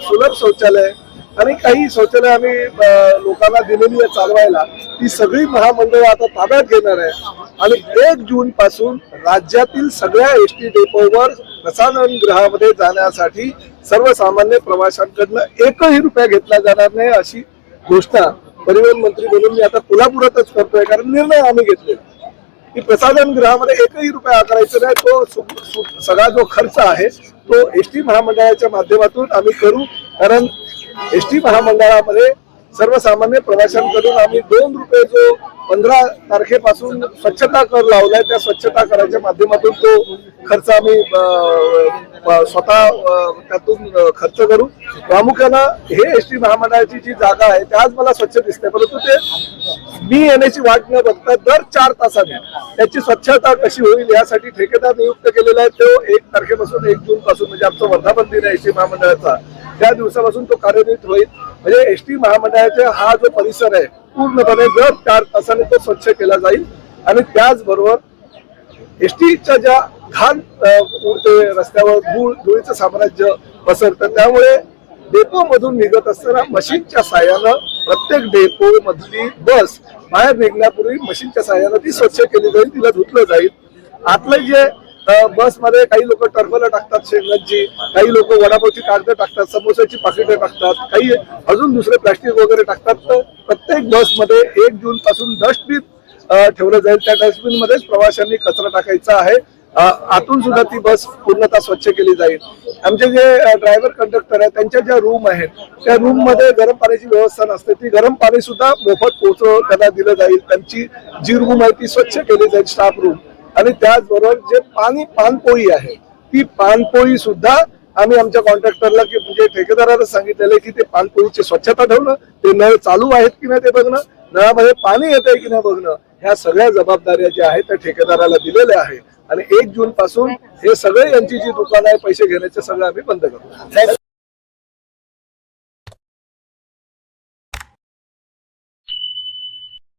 सुलभ शौचालय आणि काही शौचालय आम्ही लोकांना दिलेली आहे चालवायला, ती सगळी महामंडळ आता ताब्यात घेणार आहे आणि 1 जून पासून राज्यातील सगळ्या एसटी डेपोवर प्रसाधनगृहामध्ये जाण्यासाठी सर्वसामान्य प्रवाशांकडनं 1ही रुपया घेतला जाणार नाही अशी घोषणा परिवहन मंत्री म्हणून मी आता कोल्हापुरातच करतोय, कारण निर्णय आम्ही घेतले की प्रसाधनगृहामध्ये 1ही रुपया आकारायचा नाही। तो सगळा जो खर्च आहे तो एसटी महामंडळाच्या माध्यमातून आम्ही करू, कारण एसटी महामंडळामध्ये सर्वसामान्य प्रवाशांकडून आम्ही 2 रुपये जो 15 तारखेपासून स्वच्छता कर लावलाय, त्या स्वच्छता कराच्या माध्यमातून तो खर्च आम्ही स्वतः त्यातून खर्च करू। प्रामुख्यानं हे एसटी महामंडळाची जी जागा आहे त्याच मला स्वच्छ दिसते, परंतु ते मी येण्याची वाट न बघता दर 4 तासाने त्याची स्वच्छता कशी होईल यासाठी ठेकेदार नियुक्त केलेला आहे। तो 1 तारखेपासून 1 जून पासून म्हणजे आमचा वर्धापन दिन आहे एसटी महामंडळाचा, त्या दिवसापासून तो कार्यान्वित होईल। म्हणजे एसटी महामंडळाचा हा जो परिसर आहे पूर्णपणे दर 4 तासाने तो स्वच्छ केला जाईल आणि त्याचबरोबर एसटीच्या ज्या घाण उडते रस्त्यावर धुळीचं साम्राज्य पसरतं, त्यामुळे डेपो मधून निघत असताना मशीनच्या साह्यानं प्रत्येक डेपो मधली बस बाहेर निघण्यापूर्वी मशीनच्या साह्यानं ती स्वच्छ केली जाईल, तिला धुतलं जाईल। आतले जे बसमध्ये काही लोक टरफलं टाकतात शेंगांची, काही लोक वडापावची कागद टाकतात, समोसाची पाकिटं टाकतात, काही अजून दुसरे प्लास्टिक वगैरे टाकतात। तर प्रत्येक बसमध्ये 1 जून पासून डस्टबिन ठेवलं जाईल, त्या डस्टबिन मध्येच प्रवाशांनी कचरा टाकायचा आहे। आतून सुद्धा ती बस पूर्णतः स्वच्छ केली जाईल। आमचे जे ड्रायव्हर कंडक्टर आहेत त्यांच्या ज्या रूम आहेत त्या रूम मध्ये गरम पाण्याची व्यवस्था नसते, ती गरम पाणी सुद्धा मोफत त्यांना दिलं जाईल। त्यांची जी रूम आहे ती स्वच्छ केली जाईल, स्टाफ रूम। आणि त्याचबरोबर जे पानपोळी आहे ती पानपोळी सुद्धा आम्ही आमच्या कॉन्ट्रॅक्टरला की म्हणजे ठेकेदाराला सांगितलेलं की ते पानपोळीची स्वच्छता ठेवणं, ते नळ चालू आहेत की नाही ते बघणं, नळामध्ये पाणी येत आहे की नाही बघणं, ह्या सगळ्या जबाबदाऱ्या ज्या आहेत त्या ठेकेदाराला दिलेल्या आहे। आणि 1 जून पासून हे सगळे यांची जी दुकान आहे पैसे घेण्याचे सगळं आम्ही बंद करू।